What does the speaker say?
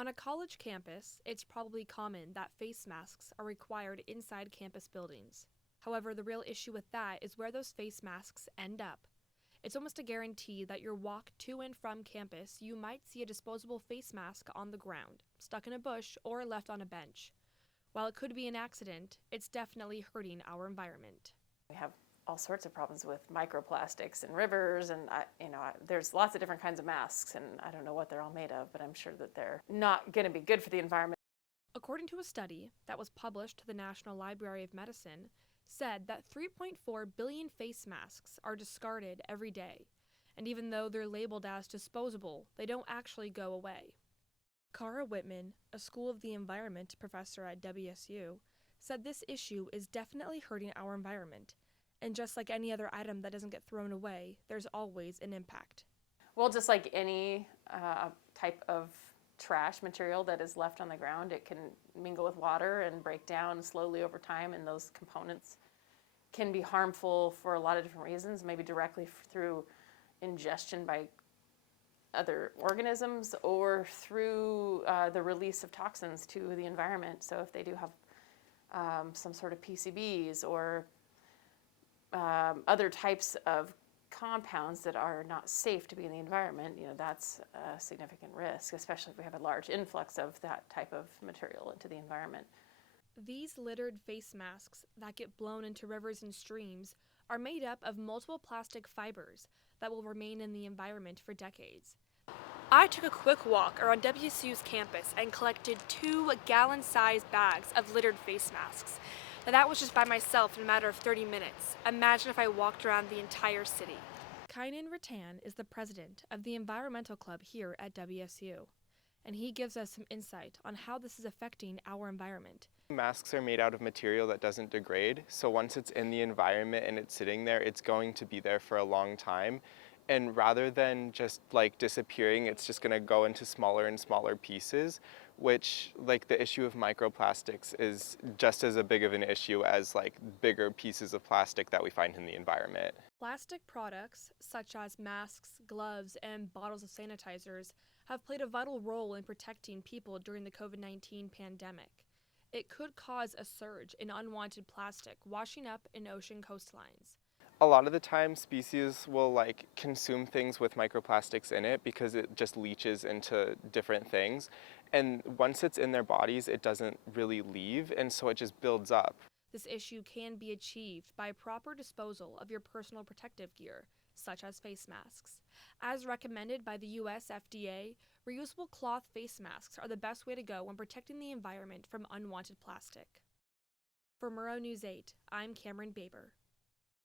On a college campus, it's probably common that face masks are required inside campus buildings. However, the real issue with that is where those face masks end up. It's almost a guarantee that your walk to and from campus, you might see a disposable face mask on the ground, stuck in a bush, or left on a bench. While it could be an accident, it's definitely hurting our environment. We have all sorts of problems with microplastics in rivers, and there's lots of different kinds of masks, and I don't know what they're all made of, but I'm sure that they're not going to be good for the environment. According to a study that was published to the National Library of Medicine, said that 3.4 billion face masks are discarded every day, and even though they're labeled as disposable, they don't actually go away. Cara Whitman, a School of the Environment professor at WSU, said this issue is definitely hurting our environment, and just like any other item that doesn't get thrown away, there's always an impact. Well, just like any type of trash material that is left on the ground, it can mingle with water and break down slowly over time, and those components can be harmful for a lot of different reasons, maybe directly through ingestion by other organisms or through the release of toxins to the environment. So if they do have some sort of PCBs or other types of compounds that are not safe to be in the environment, that's a significant risk, especially if we have a large influx of that type of material into the environment. These littered face masks that get blown into rivers and streams are made up of multiple plastic fibers that will remain in the environment for decades. I took a quick walk around WSU's campus and collected 2 gallon-sized bags of littered face masks. Now that was just by myself in a matter of 30 minutes. Imagine if I walked around the entire city. Kynan Rattan is the president of the Environmental Club here at WSU, and he gives us some insight on how this is affecting our environment. Masks are made out of material that doesn't degrade, so once it's in the environment and it's sitting there, it's going to be there for a long time. And rather than just disappearing, it's just going to go into smaller and smaller pieces, which the issue of microplastics is just as big of an issue as bigger pieces of plastic that we find in the environment. Plastic products such as masks, gloves, and bottles of sanitizers have played a vital role in protecting people during the COVID-19 pandemic. It could cause a surge in unwanted plastic washing up in ocean coastlines. A lot of the time, species will consume things with microplastics in it because it just leaches into different things. And once it's in their bodies, it doesn't really leave, and so it just builds up. This issue can be achieved by proper disposal of your personal protective gear, such as face masks. As recommended by the US FDA, reusable cloth face masks are the best way to go when protecting the environment from unwanted plastic. For Murrow News 8, I'm Cameron Baber.